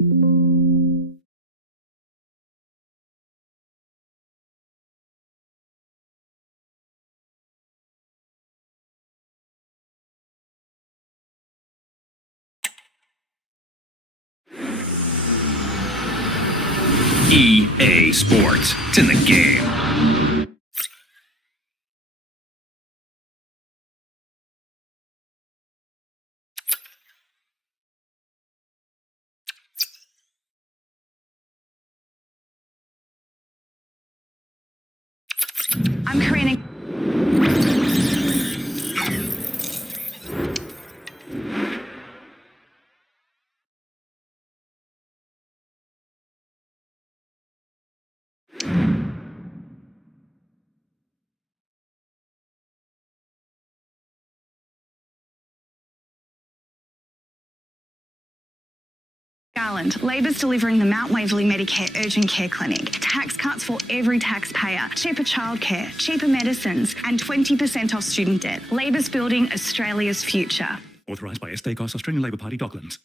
EA Sports. It's in the game. I'm Karina. Garland. Labor's delivering the Mount Waverley Medicare Urgent Care Clinic. Tax cuts for every taxpayer, cheaper childcare, cheaper medicines, and 20% off student debt. Labor's building Australia's future. Authorised by SDACOS, Australian Labor Party, Docklands.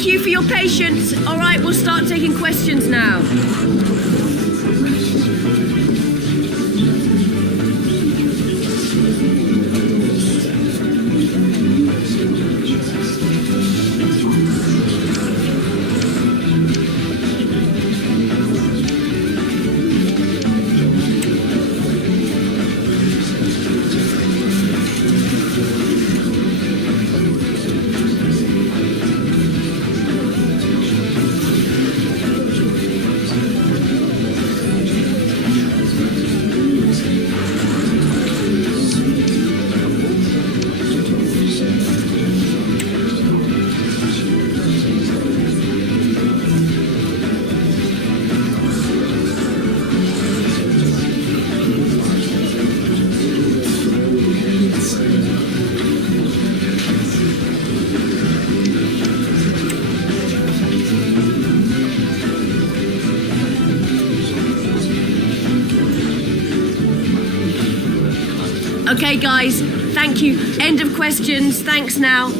Thank you for your patience. All right, we'll start taking questions now. Okay, guys, thank you. End of questions. Thanks now.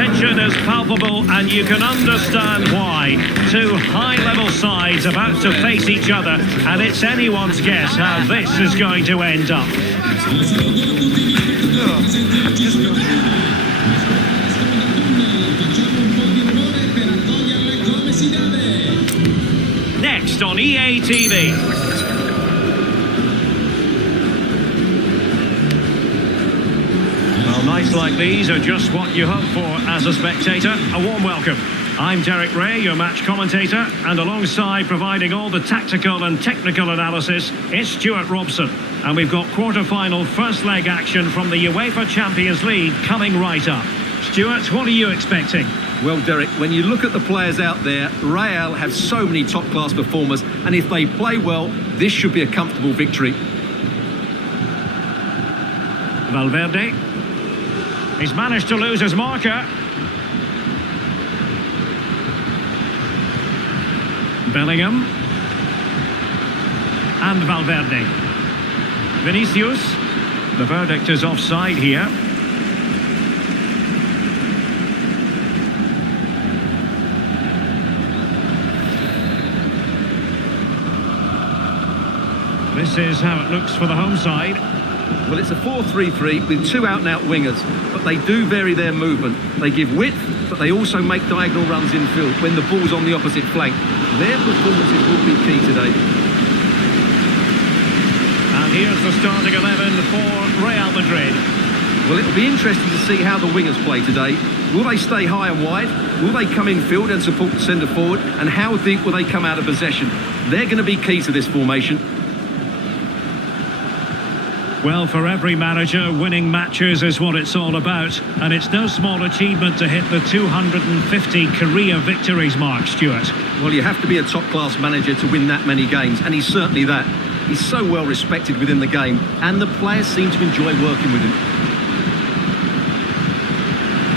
tension is palpable, and you can understand why. Two high-level sides about to face each other, and it's anyone's guess how this is going to end up. Next on EA TV. Well, nights like these are just what you hope for as a spectator. A warm welcome. I'm Derek Ray, your match commentator, and alongside providing all the tactical and technical analysis, it's Stuart Robson. And we've got quarter-final first leg action from the UEFA Champions League coming right up. Stuart, what are you expecting? Well, Derek, when you look at the players out there, Real have so many top-class performers, and if they play well, this should be a comfortable victory. Valverde. He's managed to lose his marker. Bellingham. And Valverde. Vinicius. The verdict is offside here. This is how it looks for the home side. Well, it's a 4-3-3 with two out-and-out wingers, but they do vary their movement. They give width, but they also make diagonal runs infield when the ball's on the opposite flank. Their performances will be key today. And here's the starting 11 for Real Madrid. Well, it'll be interesting to see how the wingers play today. Will they stay high and wide? Will they come in field and support the centre forward? And how deep will they come out of possession? They're going to be key to this formation. Well, for every manager, winning matches is what it's all about. And it's no small achievement to hit the 250 career victories mark, Stuart. Well, you have to be a top-class manager to win that many games, and he's certainly that. He's so well respected within the game, and the players seem to enjoy working with him.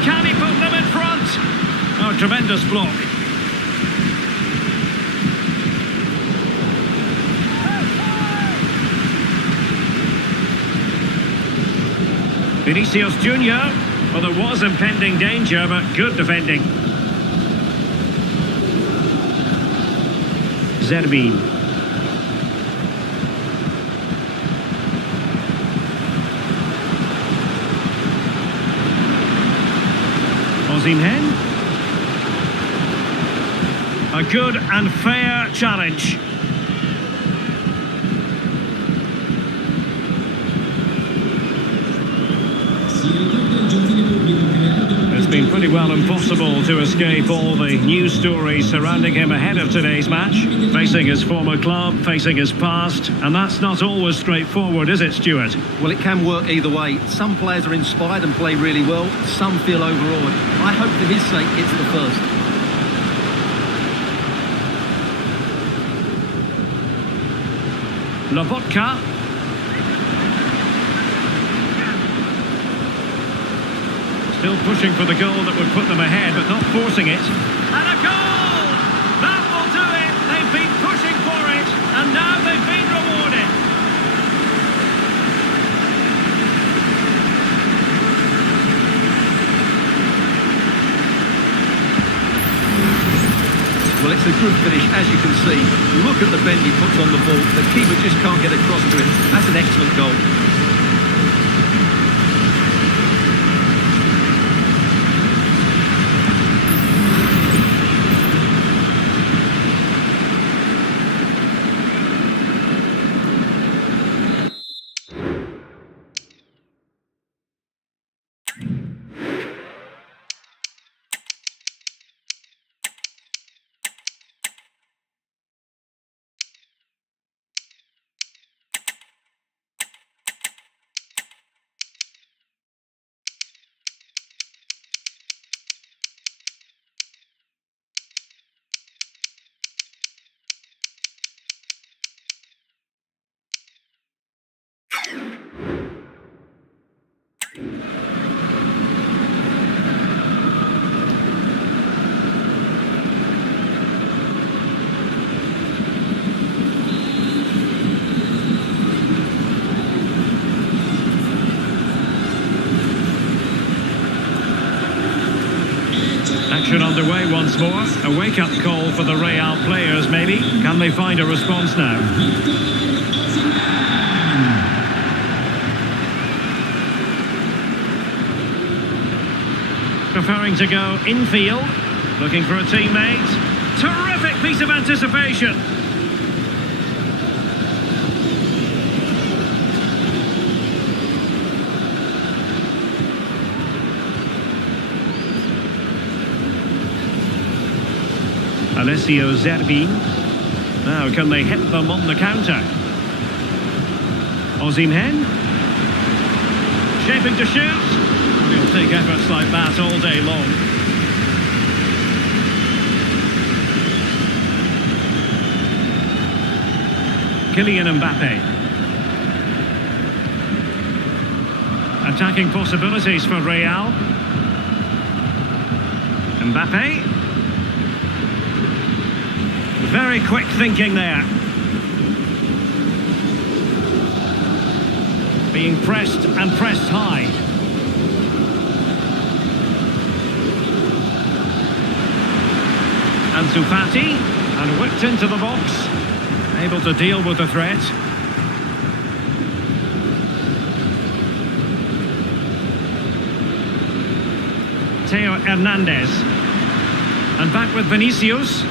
Can he put them in front? Oh, tremendous block. Vinicius Junior. Well, there was impending danger, but good defending. Zerbi. Osimhen. A good and fair challenge. It's been pretty well impossible to escape all the news stories surrounding him ahead of today's match. Facing his former club, facing his past, and that's not always straightforward, is it, Stuart? Well, it can work either way. Some players are inspired and play really well. Some feel overawed. I hope for his sake it's the first. Lobotka. Still pushing for the goal that would put them ahead, but not forcing it. And a goal! That will do it! They've been pushing for it, and now they've been rewarded. Well, it's a good finish, as you can see. Look at the bend he puts on the ball. The keeper just can't get across to it. That's an excellent goal. underway once more. A wake-up call for the Real players, maybe. Can they find a response now? Preferring to go infield, looking for a teammate. Terrific piece of anticipation. Alessio Zerbi. Now, can they hit them on the counter? Osimhen. Shaping to shoot. He'll take efforts like that all day long. Kylian Mbappe. Attacking possibilities for Real. Mbappe. Very quick thinking there. Being pressed and pressed high. Ansu Fati, and whipped into the box. Able to deal with the threat. Theo Hernandez. And back with Vinicius.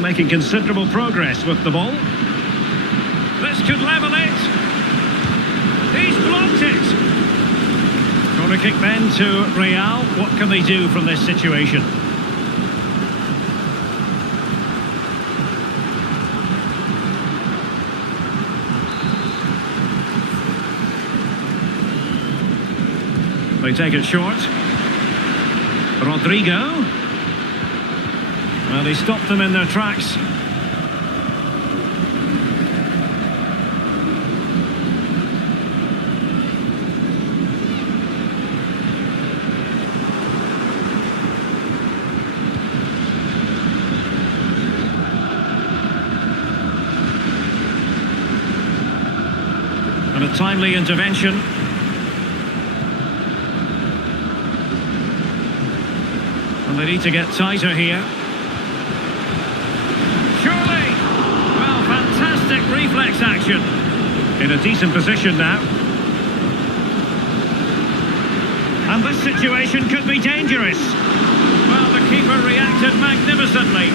Making considerable progress with the ball. This could level it. He's blocked it. Corner kick then to Real. What can they do from this situation? They take it short. Rodrigo. Well, they stopped them in their tracks. And a timely intervention. And they need to get tighter here. Reflex action. In a decent position now. And this situation could be dangerous. Well, the keeper reacted magnificently.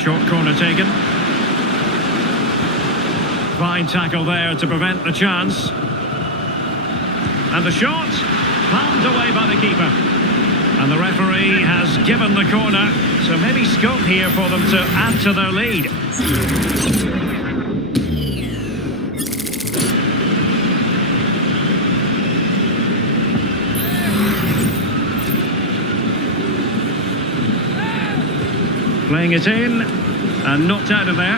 Short corner taken. Fine tackle there to prevent the chance. And the shot, palmed away by the keeper. And the referee has given the corner, so maybe scope here for them to add to their lead. Playing it in, and knocked out of there.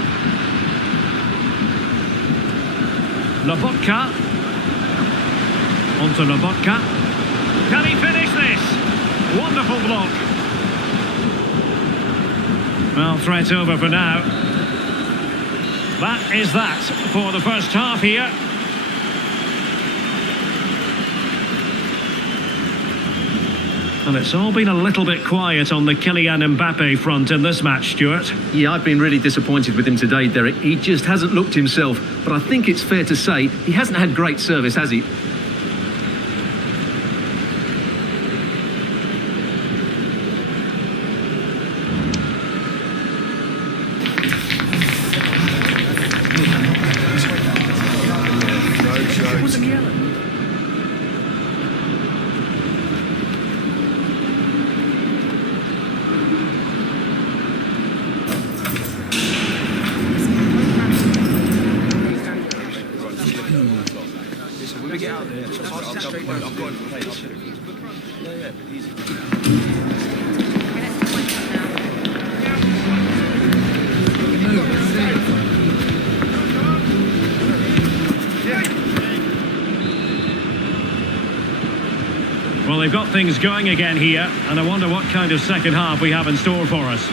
Lobotka. Onto Lobotka. Can he finish this? Wonderful block. Well, threat over for now. That is that for the first half here. And it's all been a little bit quiet on the Kylian Mbappe front in this match, Stuart. Yeah, I've been really disappointed with him today, Derek. He just hasn't looked himself. But I think it's fair to say he hasn't had great service, has he? Well, they've got things going again here, and I wonder what kind of second half we have in store for us.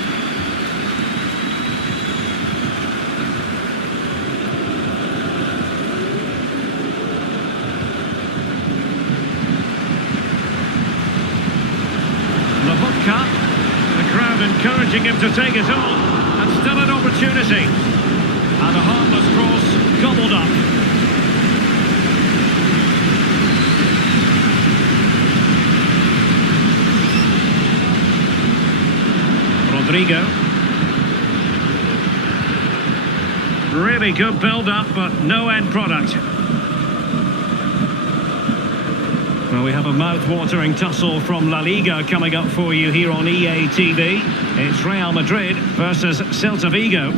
The crowd encouraging him to take it on, and still an opportunity. And a harmless cross gobbled up. Rodrigo. Really good build-up, but no end product. Well, we have a mouth-watering tussle from La Liga coming up for you here on EA TV. It's Real Madrid versus Celta Vigo.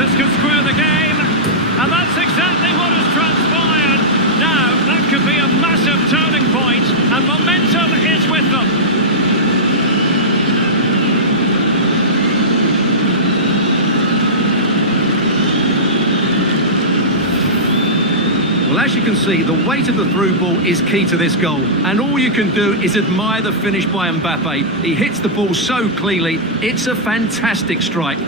This could square the game, and that's exactly what has transpired. Now, that could be a massive turning point, and momentum is with them. Well, as you can see, the weight of the through ball is key to this goal. And all you can do is admire the finish by Mbappe. He hits the ball so cleanly. It's a fantastic strike.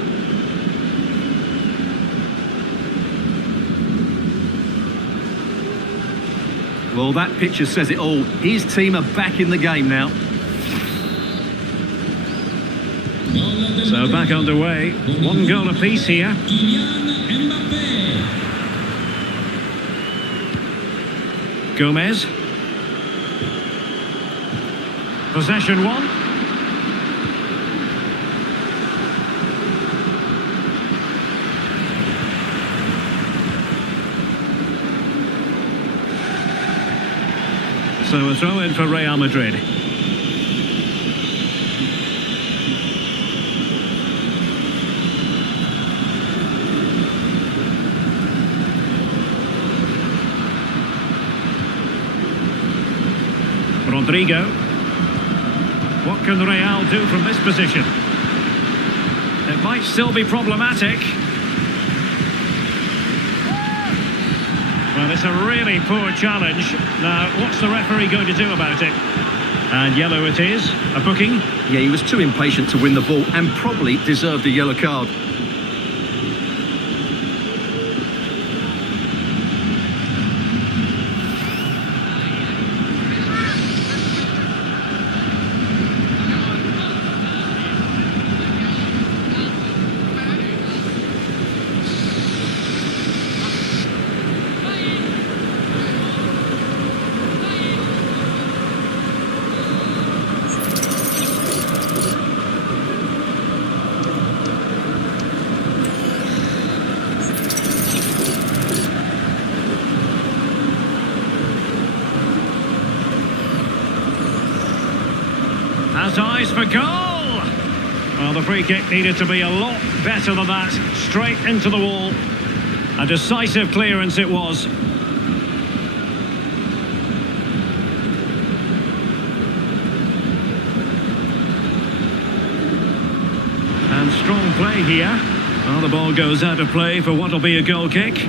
Well, that picture says it all. His team are back in the game now. So back underway. One goal apiece here. Gomez. Possession one. So a throw in for Real Madrid. Rodrigo. What can Real do from this position? It might still be problematic. Well, it's a really poor challenge. Now, what's the referee going to do about it? And yellow it is. A booking. Yeah, he was too impatient to win the ball and probably deserved a yellow card. Has eyes for goal! Well, the free kick needed to be a lot better than that. Straight into the wall. A decisive clearance it was. And strong play here. Well, the ball goes out of play for what will be a goal kick.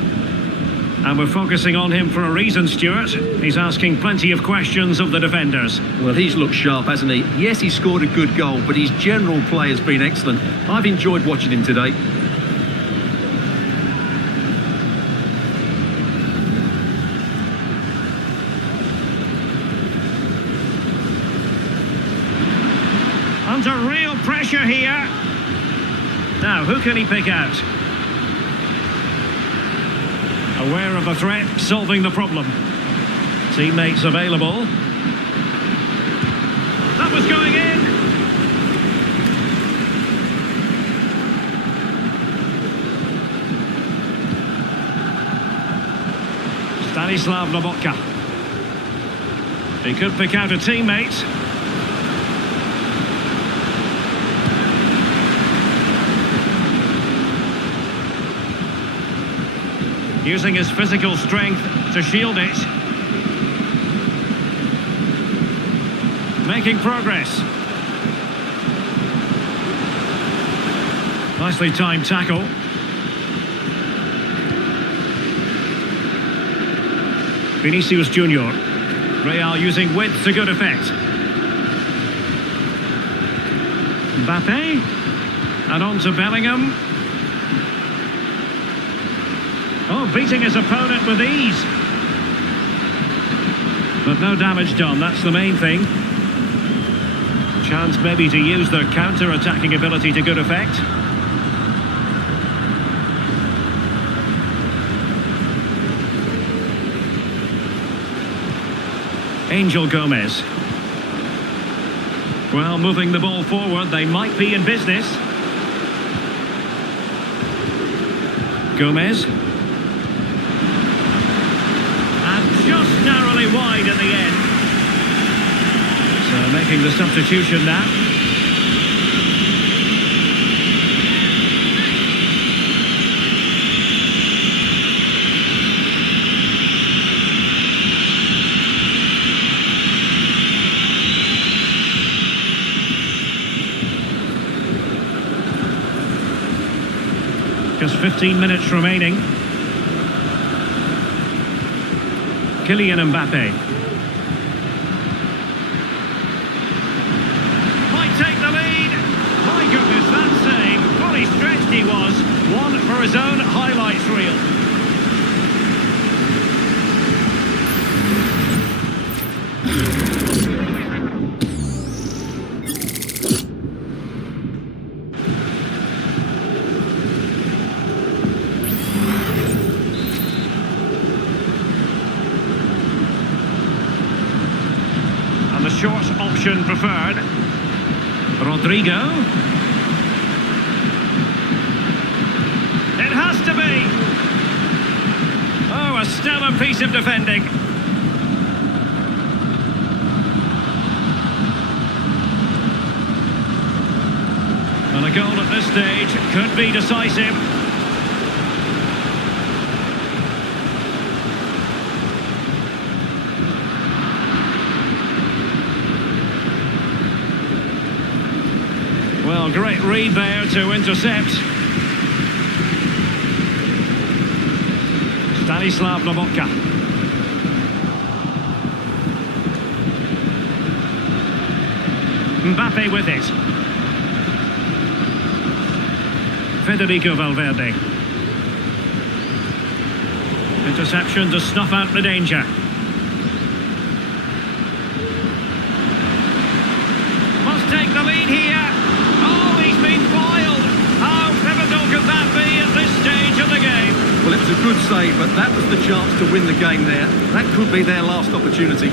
And we're focusing on him for a reason, Stuart. He's asking plenty of questions of the defenders. Well, he's looked sharp, hasn't he? Yes, he scored a good goal, but his general play has been excellent. I've enjoyed watching him today. Under real pressure here. Now, who can he pick out? Aware of the threat, solving the problem. Teammates available. That was going in. Stanislav Lobotka. He could pick out a teammate. using his physical strength to shield it. Making progress. Nicely timed tackle. Vinicius Junior. Real using width to good effect. Mbappe. And on to Bellingham. Oh, beating his opponent with ease. But no damage done, that's the main thing. Chance maybe to use their counter-attacking ability to good effect. Angel Gomez. Well, moving the ball forward, they might be in business. Gomez. And just narrowly wide at the end. So making the substitution now. Just 15 minutes remaining. Kylian Mbappe. Might take the lead. My goodness, that save. Fully stretched he was. One for his own highlights reel. Short option preferred. Rodrigo. It has to be. Oh, a stellar piece of defending. And a goal at this stage could be decisive. Well, great read there to intercept. Stanislav Lobotka. Mbappe with it. Federico Valverde. Interception to snuff out the danger. Must take the lead here. Oh, he's been foiled. How pivotal could that be at this stage of the game? Well, it was a good save, but that was the chance to win the game there. That could be their last opportunity.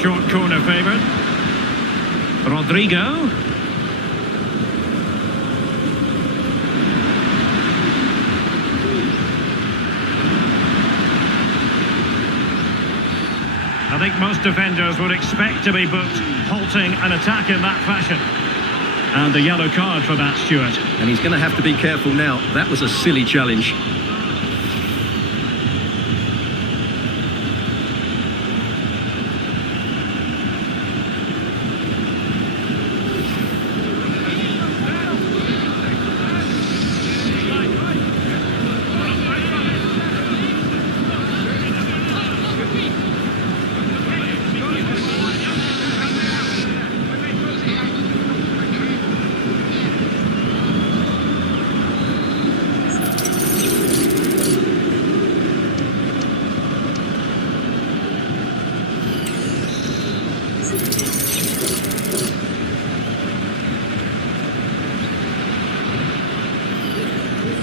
Short corner favoured. Rodrigo. I think most defenders would expect to be booked halting an attack in that fashion. And a yellow card for that, Stuart. And he's going to have to be careful now. That was a silly challenge.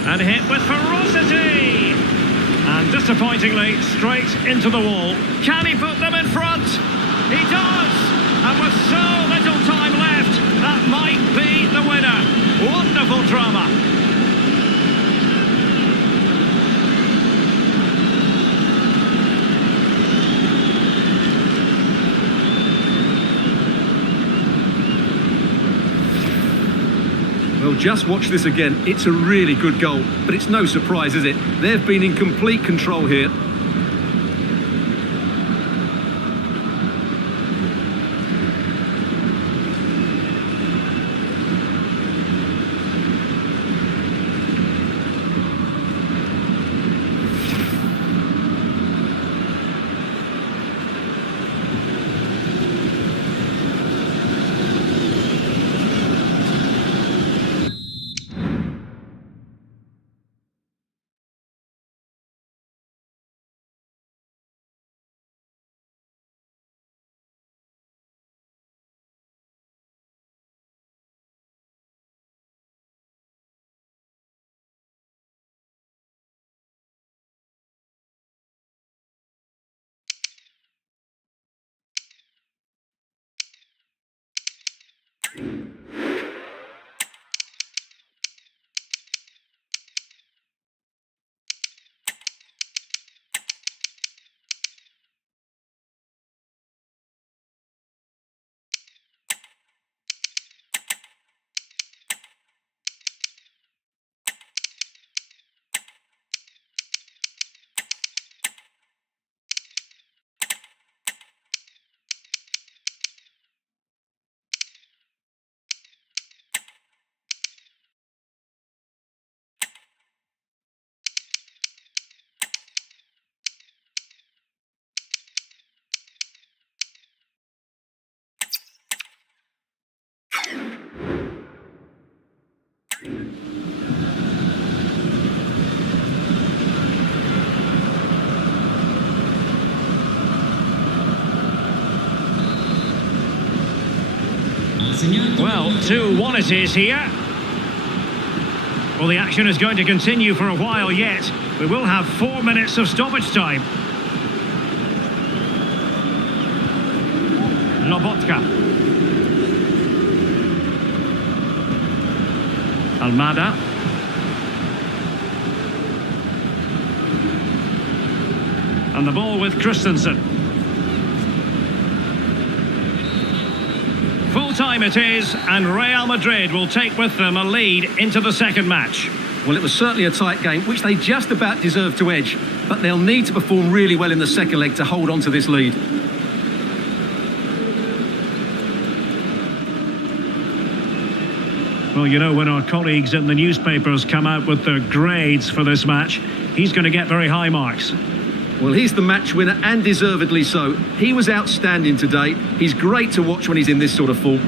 And hit with ferocity. And disappointingly, straight into the wall. Can he put them in front? He does. And with so little time left, that might be the winner. Wonderful drama. Well, just watch this again. It's a really good goal, but it's no surprise, is it? They've been in complete control here. Well, 2-1 it is here. Well, the action is going to continue for a while yet. We will have 4 minutes of stoppage time. Lobotka. Almada. And the ball with Christensen. Full time it is, and Real Madrid will take with them a lead into the second match. Well, it was certainly a tight game, which they just about deserved to edge, but they'll need to perform really well in the second leg to hold on to this lead. Well, you know, when our colleagues in the newspapers come out with their grades for this match, he's going to get very high marks. Well, he's the match winner, and deservedly so. He was outstanding today. He's great to watch when he's in this sort of form.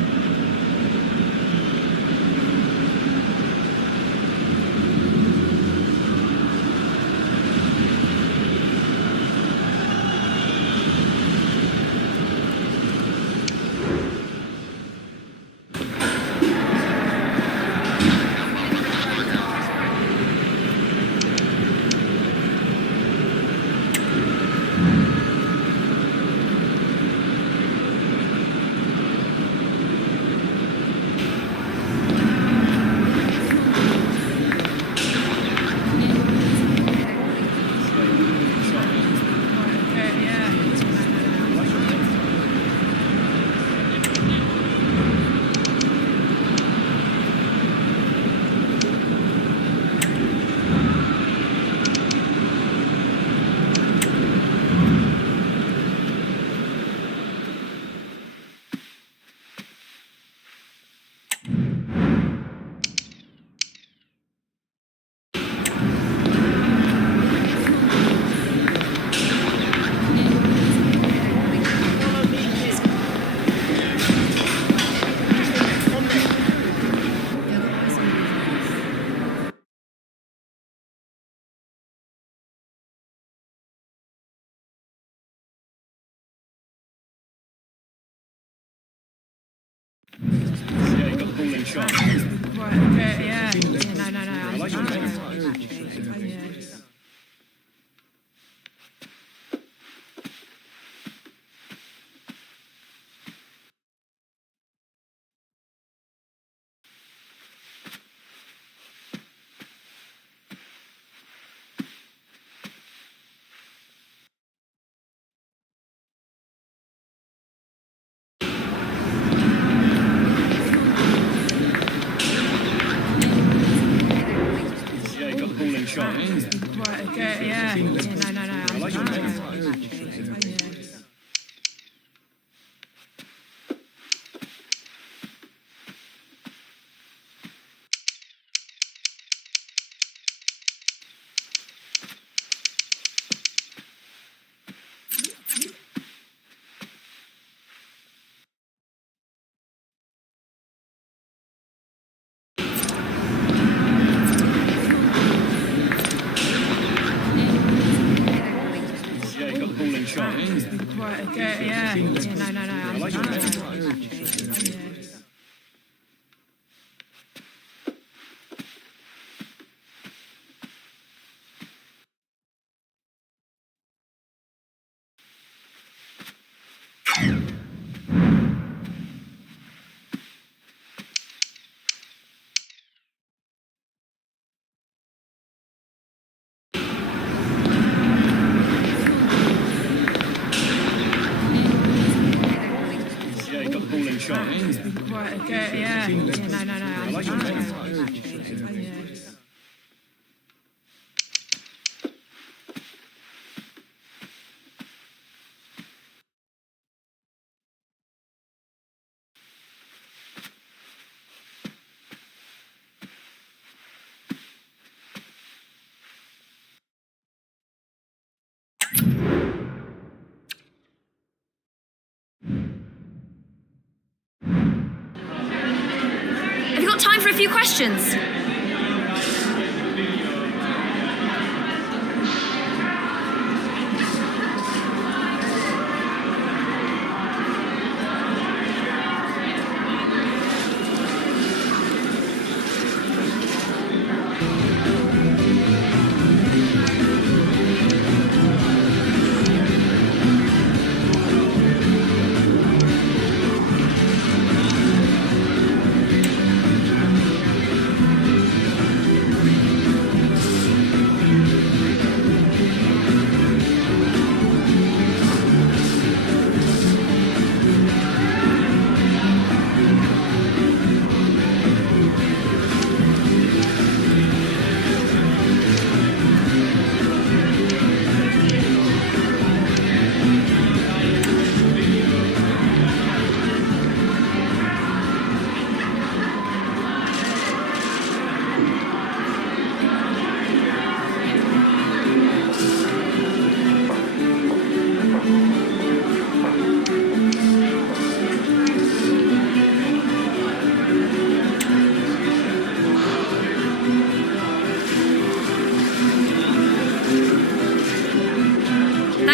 Have you got time for a few questions?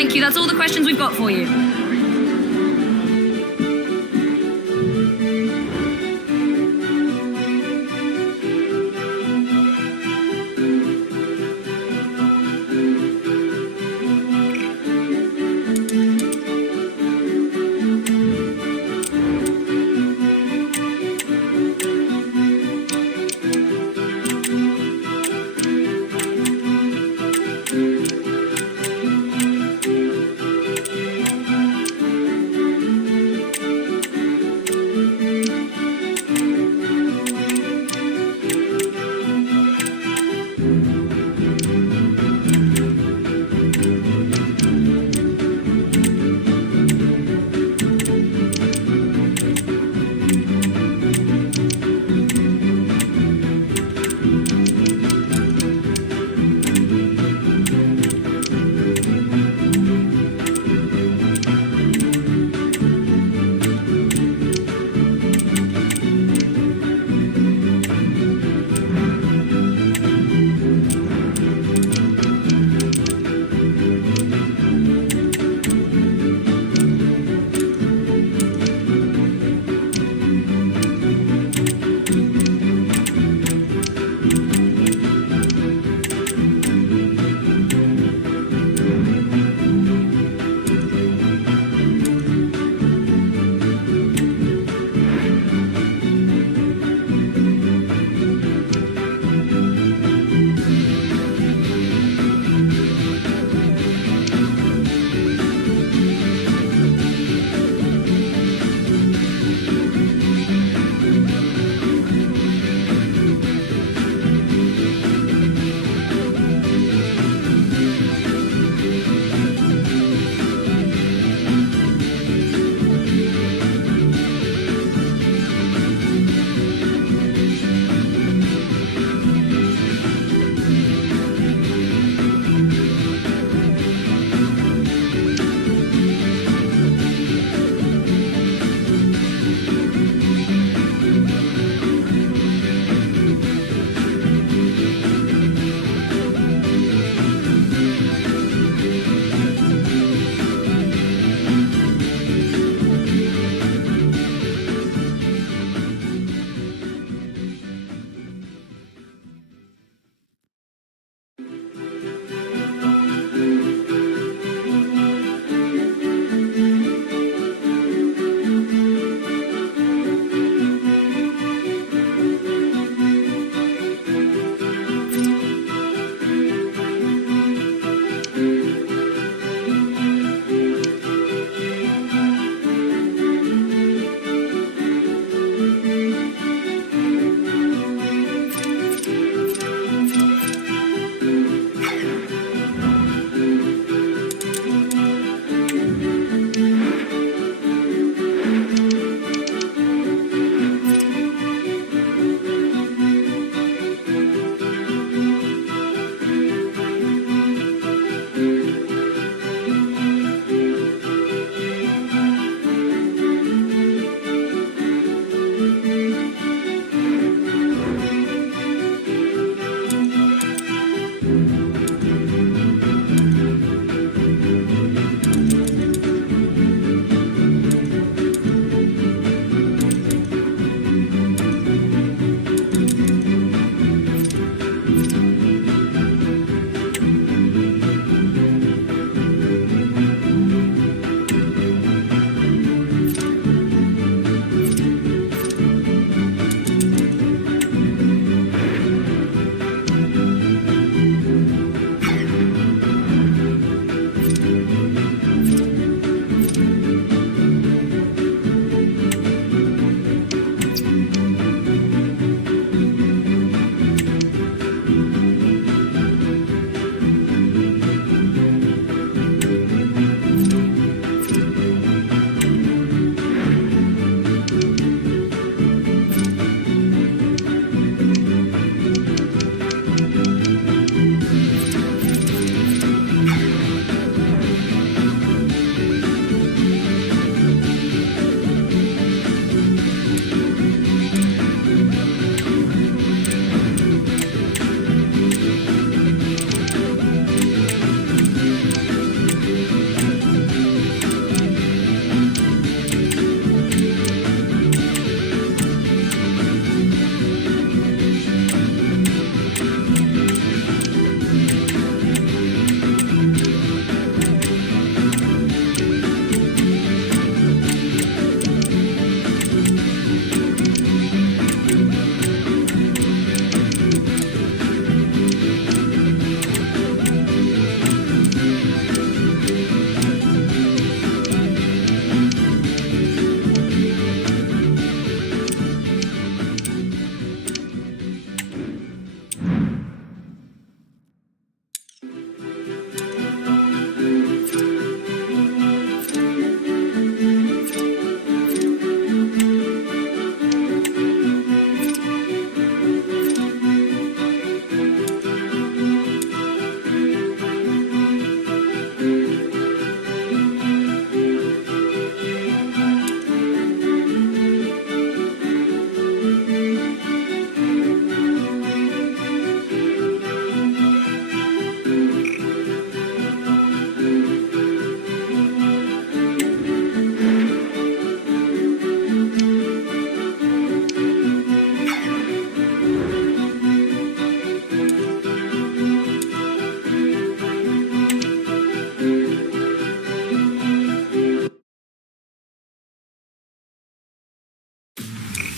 Thank you, that's all the questions we've got for you.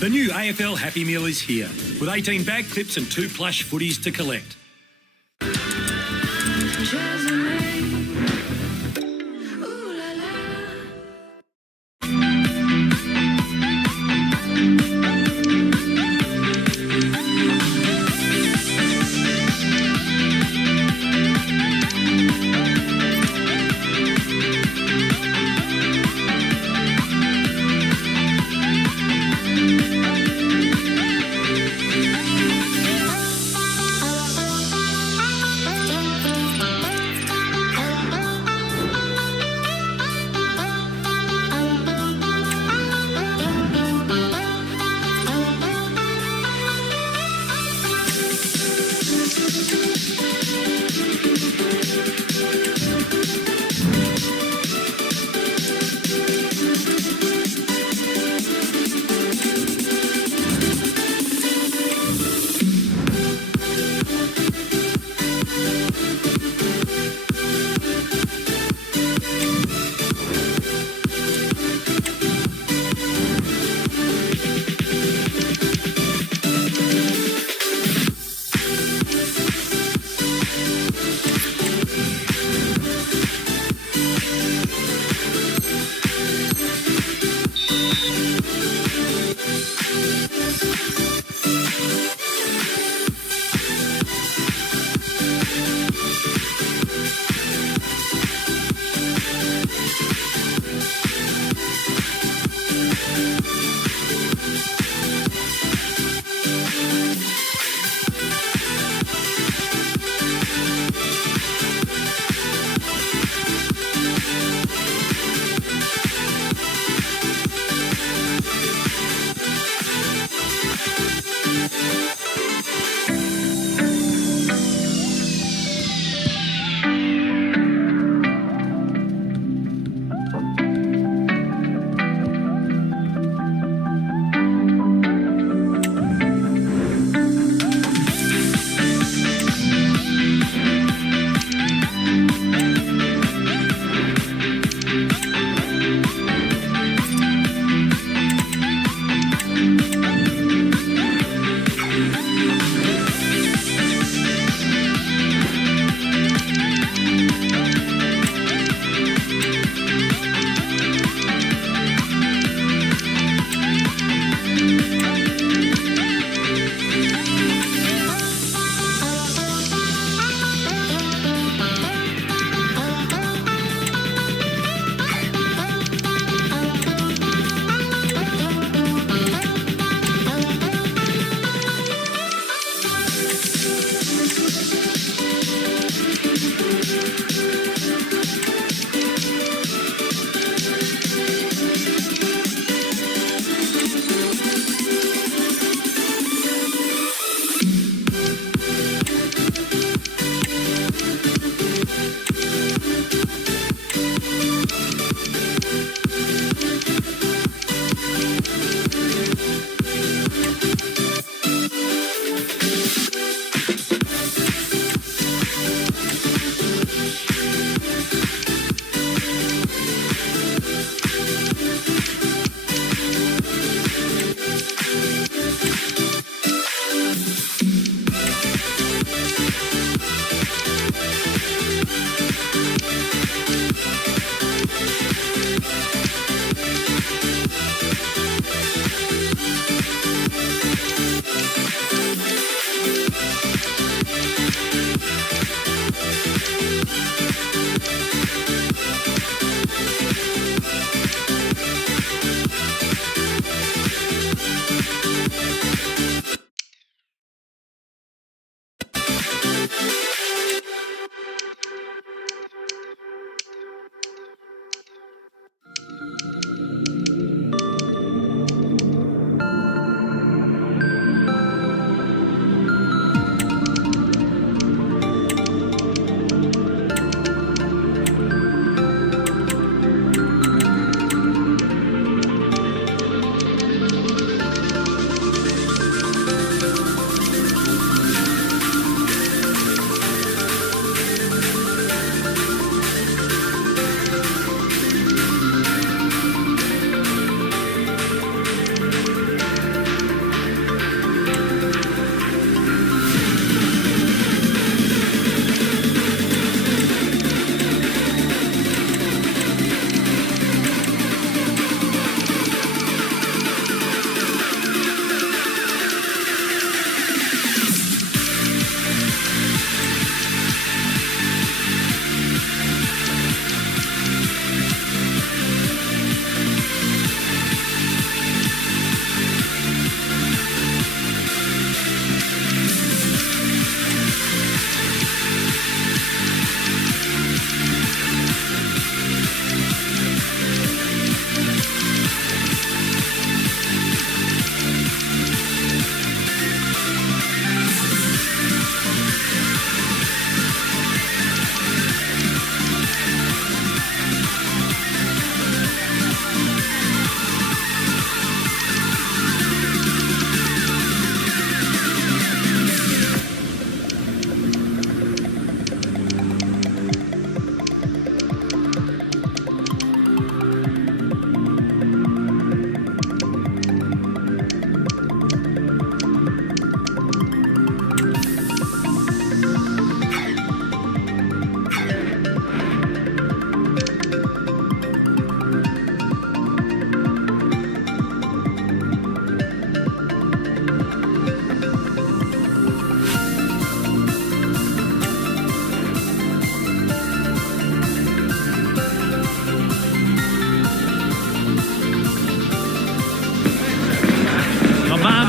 The new AFL Happy Meal is here, with 18 bag clips and 2 plush footies to collect.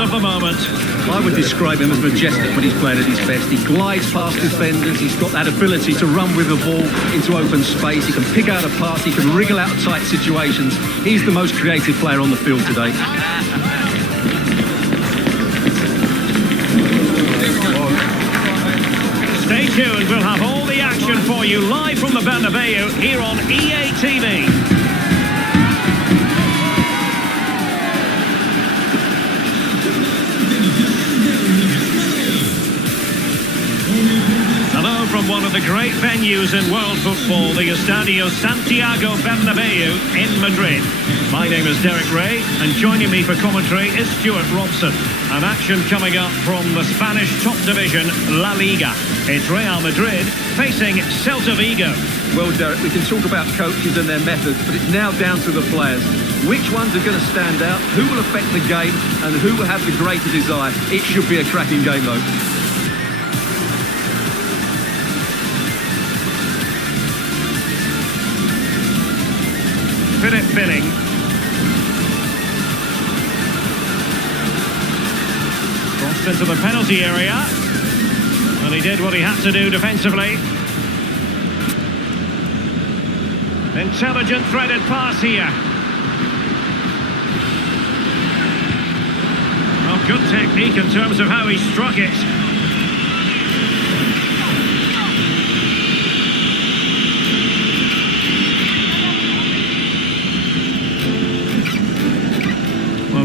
of the moment. I would describe him as majestic when he's playing at his best. He glides past defenders. He's got that ability to run with the ball into open space. He can pick out a pass. He can wriggle out of tight situations. He's the most creative player on the field today. Stay tuned. We'll have all the action for you live from the Bernabeu here on EA TV. Hello from one of the great venues in world football, the Estadio Santiago Bernabeu in Madrid. My name is Derek Ray, and joining me for commentary is Stuart Robson. An action coming up from the Spanish top division, La Liga. It's Real Madrid facing Celta Vigo. Well, Derek, we can talk about coaches and their methods, but it's now down to the players. Which ones are going to stand out, who will affect the game, and who will have the greater desire? It should be a cracking game, though. Philip Billing. Crossed into the penalty area. And he did what he had to do defensively. Intelligent threaded pass here. Well, good technique in terms of how he struck it.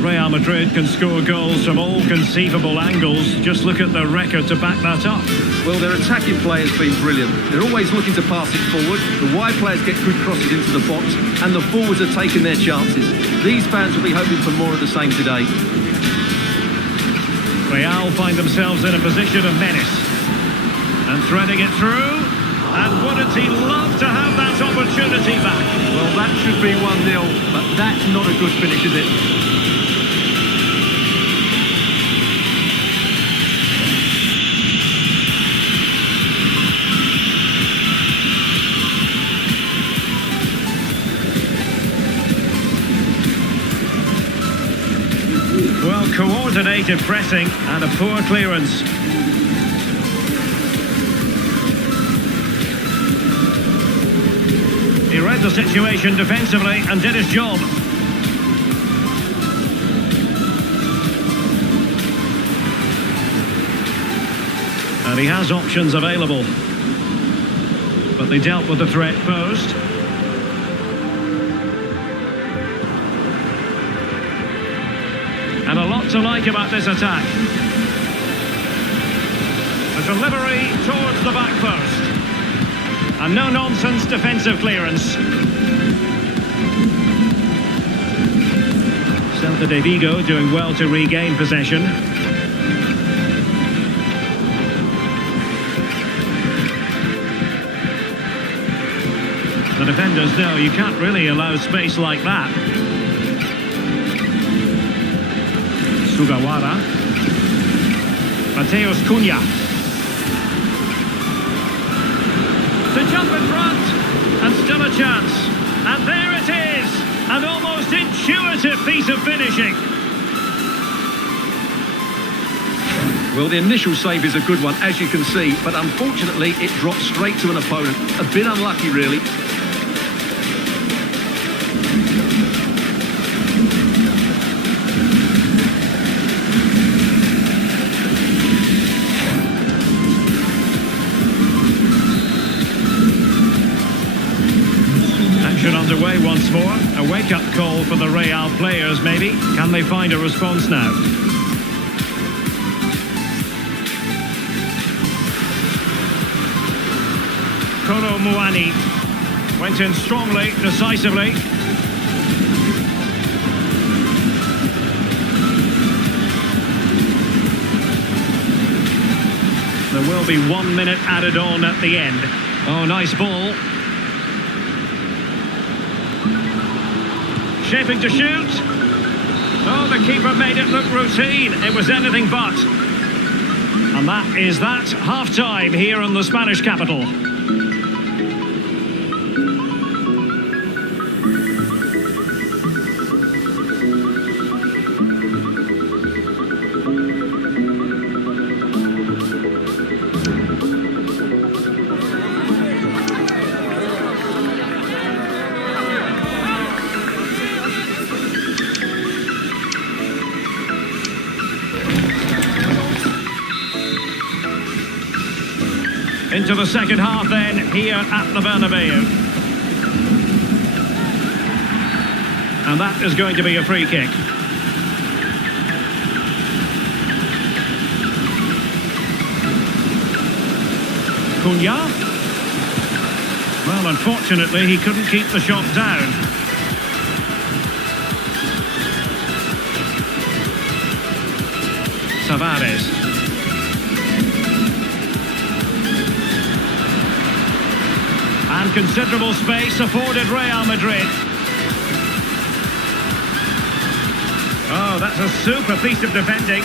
Real Madrid can score goals from all conceivable angles. Just look at the record to back that up. Well, their attacking play has been brilliant. They're always looking to pass it forward. The wide players get good crosses into the box, and the forwards are taking their chances. These fans will be hoping for more of the same today. Real find themselves in a position of menace. And threading it through. And wouldn't he love to have that opportunity back? Well, that should be 1-0, but that's not a good finish, is it? Well, coordinated pressing and a poor clearance. He read the situation defensively and did his job. And he has options available. But they dealt with the threat posed. And a lot to like about this attack. A delivery towards the back post. A no-nonsense defensive clearance. Celta de Vigo doing well to regain possession. The defenders know you can't really allow space like that. Sugawara. Mateus Cunha. To jump in front. And still a chance. And there it is. An almost intuitive piece of finishing. Well, the initial save is a good one, as you can see, but unfortunately it dropped straight to an opponent. A bit unlucky, really. Underway once more. A wake-up call for the Real players, maybe. Can they find a response now? Kolo Muani went in strongly, decisively. There will be 1 minute added on at the end. Oh, nice ball. Shaping to shoot. Oh, the keeper made it look routine. It was anything but. And that is that. Half-time here in the Spanish capital. Into the second half then, here at the Bernabeu. And that is going to be a free kick. Cunha. Well, unfortunately, he couldn't keep the shot down. Tavares. And considerable space afforded Real Madrid. Oh, that's a super piece of defending.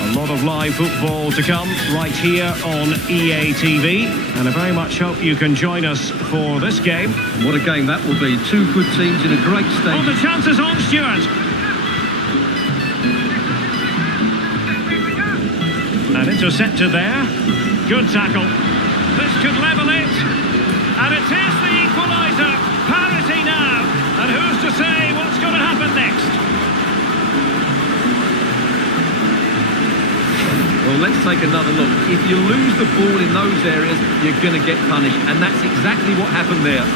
A lot of live football to come right here on EA TV. And I very much hope you can join us for this game. What a game that will be. Two good teams in a great Oh, stadium. the chance is on, Stuart. And intercepted there. Good tackle. This could level it. And it is the equaliser. Parity now. And who's to say what's going to happen next? Well, let's take another look. If you lose the ball in those areas, you're going to get punished. And that's exactly what happened there.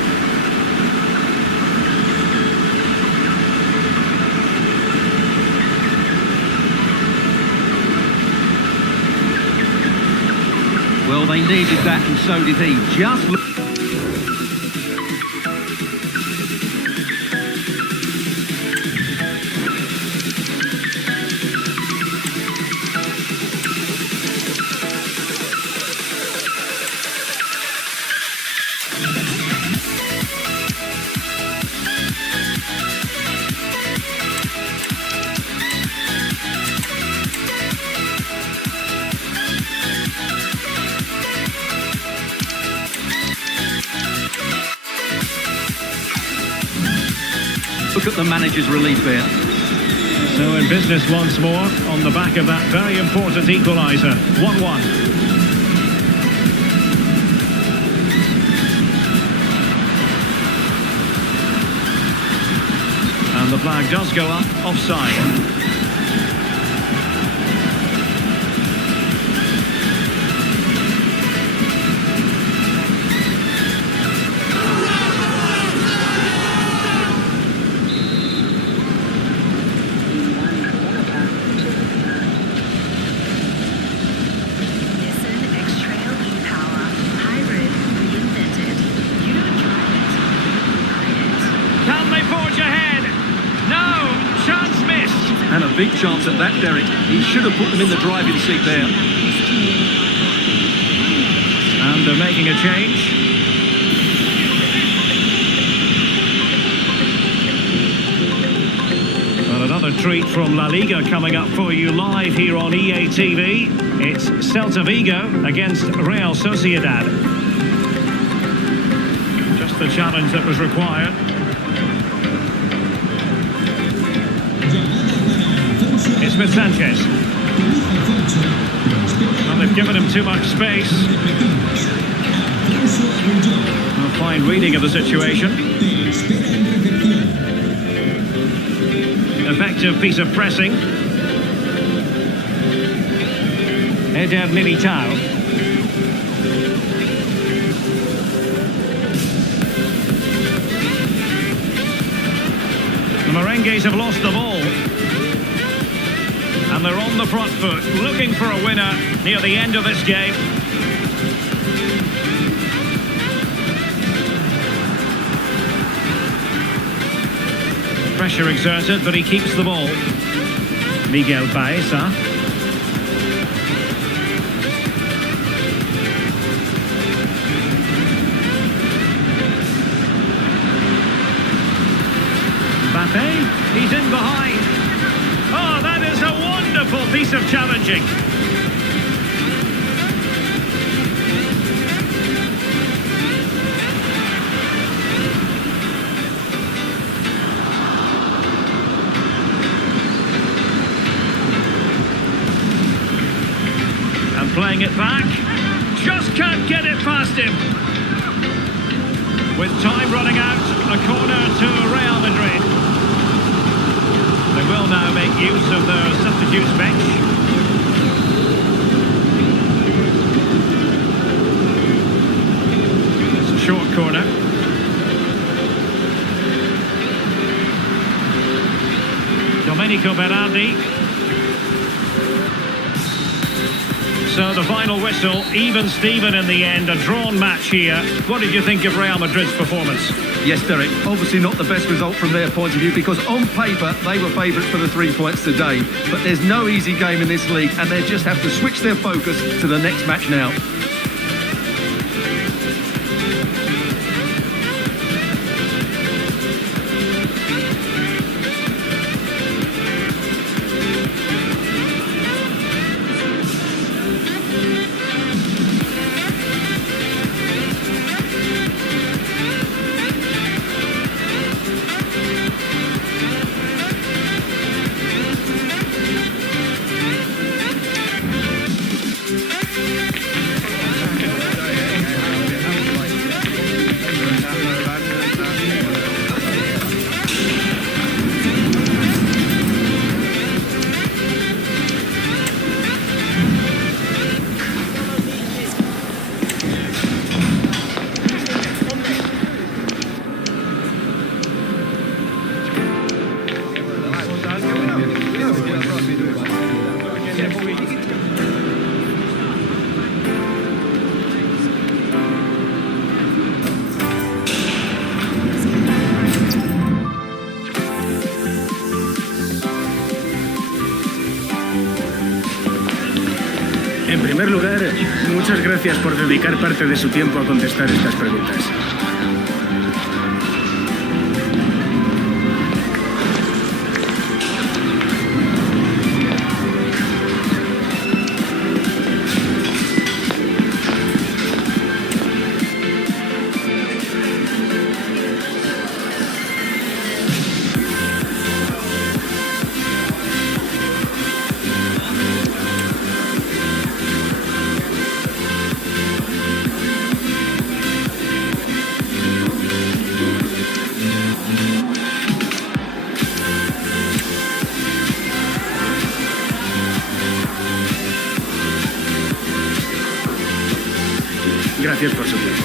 Well, they needed that, and so did he. Just look. Look at the manager's relief there. So in business once more on the back of that very important equaliser. 1-1. And the flag does go up offside. And a big chance at that, Derek. He should have put them in the driving seat there. And they're making a change. Well, another treat from La Liga coming up for you live here on EA TV. It's Celta Vigo against Real Sociedad. Just the challenge that was required. It's with Sanchez. Well, they've given him too much space. A fine reading of the situation. Effective piece of pressing. Eder Militao. The Merengues have lost the ball. And they're on the front foot, looking for a winner near the end of this game. Pressure exerted, but he keeps the ball. Miguel Baeza. Mbappe, he's in behind. Oh, that is a wonderful piece of challenging. And playing it back. Just can't get it past him. With time running out, a corner to Real Madrid. They will now make use of their substitutes bench. Domenico Berardi. So the final whistle, even Steven in the end, a drawn match here. What did you think of Real Madrid's performance? Yes, Derek, obviously not the best result from their point of view because on paper they were favourites for the 3 points today. But there's no easy game in this league and they just have to switch their focus to the next match now. En primer lugar, muchas gracias por dedicar parte de su tiempo a contestar estas preguntas. Gracias por su tiempo.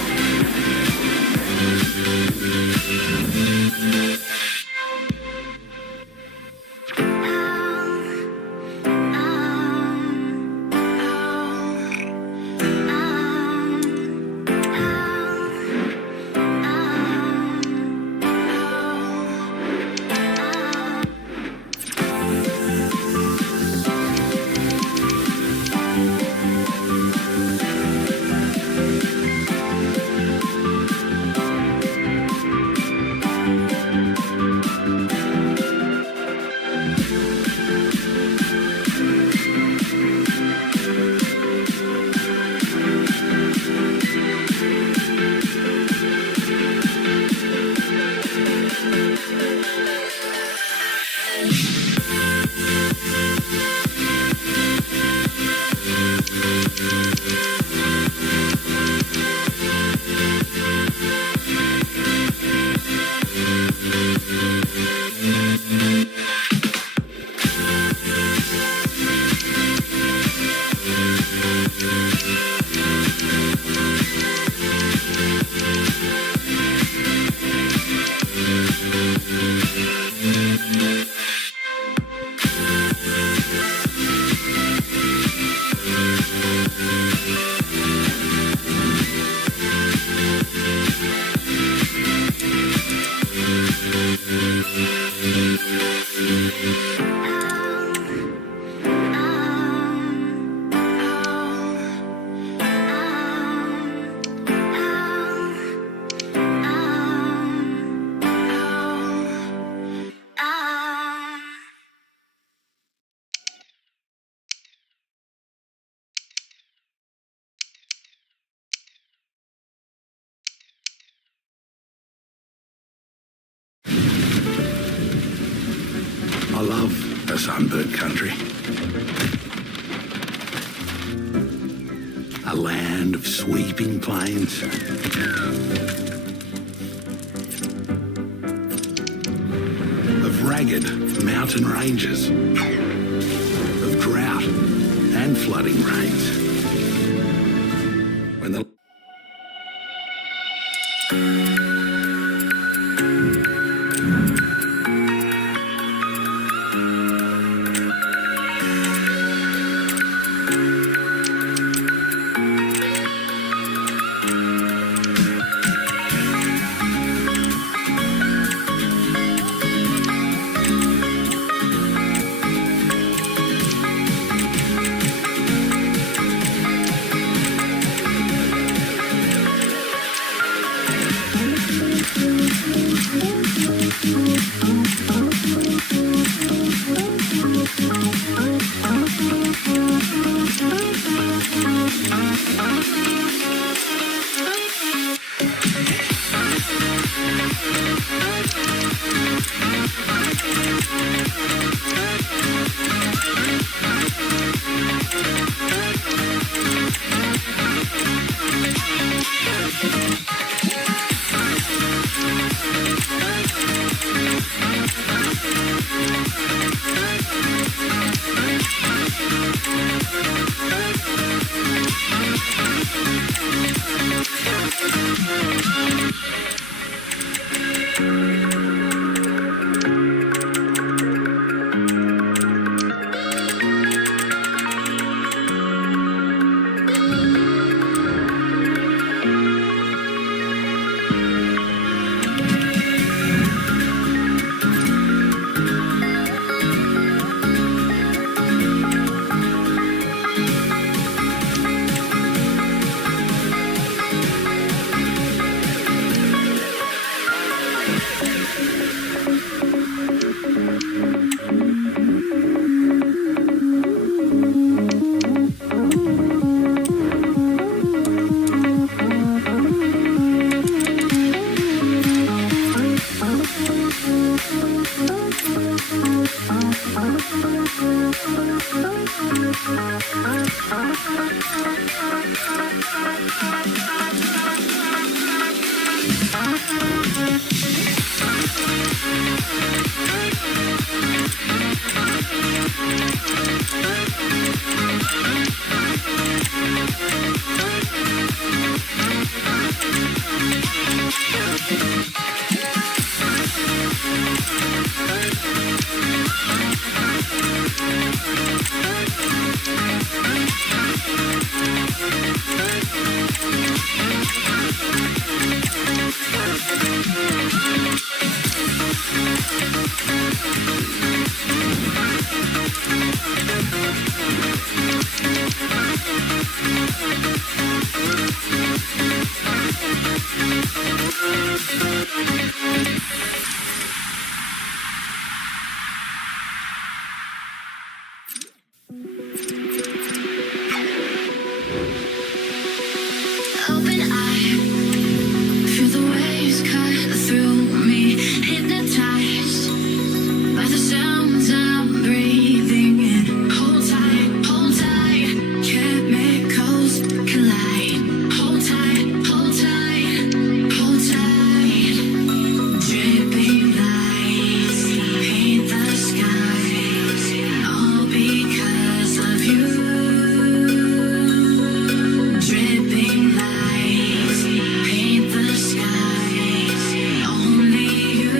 I love a sunburnt country. A land of sweeping plains. Of ragged mountain ranges. Of drought and flooding rains. When the Open eye, feel the waves cut through me, hypnotized by the sounds I'm breathing in. Hold tight, chemicals collide. Hold tight, hold tight, hold tight. Dripping lights paint the skies, all because of you. Dripping lights paint the skies, only you.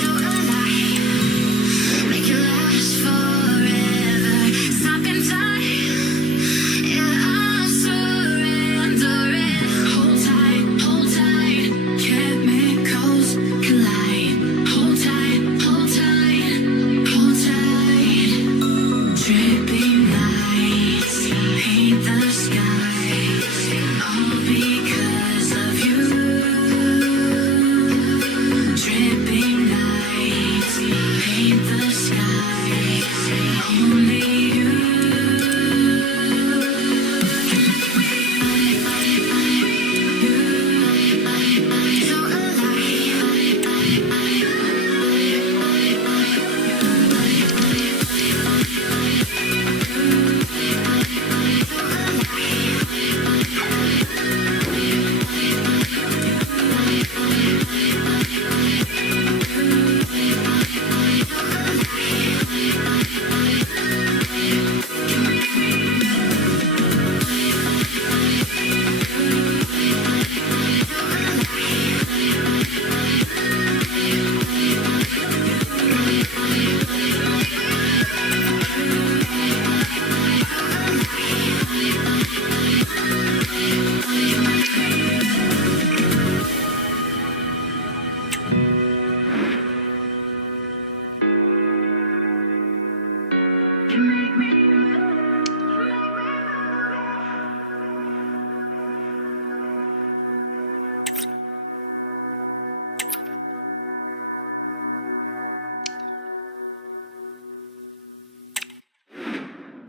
So make it last forever. Stop in time. Yeah, I'm surrendering. Hold tight, chemicals collide. Hold tight, hold tight, hold tight. Dripping lights paint the skies, all because of you. Dripping lights paint the skies, only you. So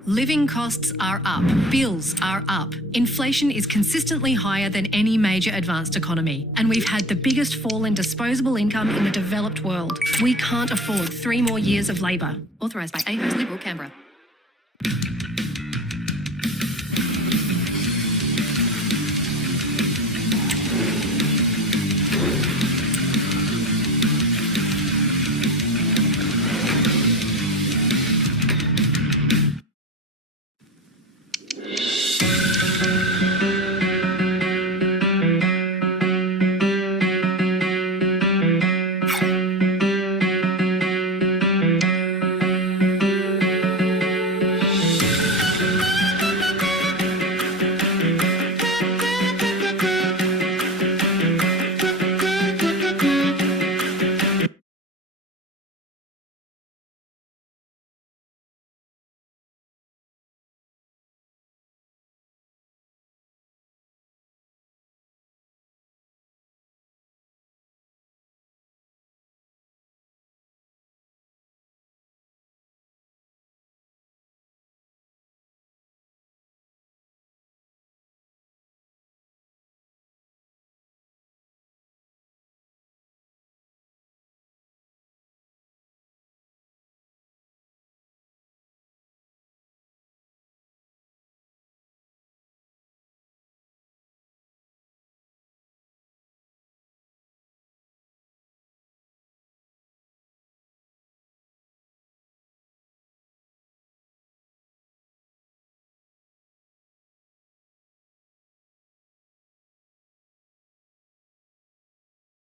Living costs are up, bills are up. Inflation is consistently higher than any major advanced economy, and we've had the biggest fall in disposable income in the developed world. We can't afford 3 more years of labour. Authorised by AHO's Liberal Canberra.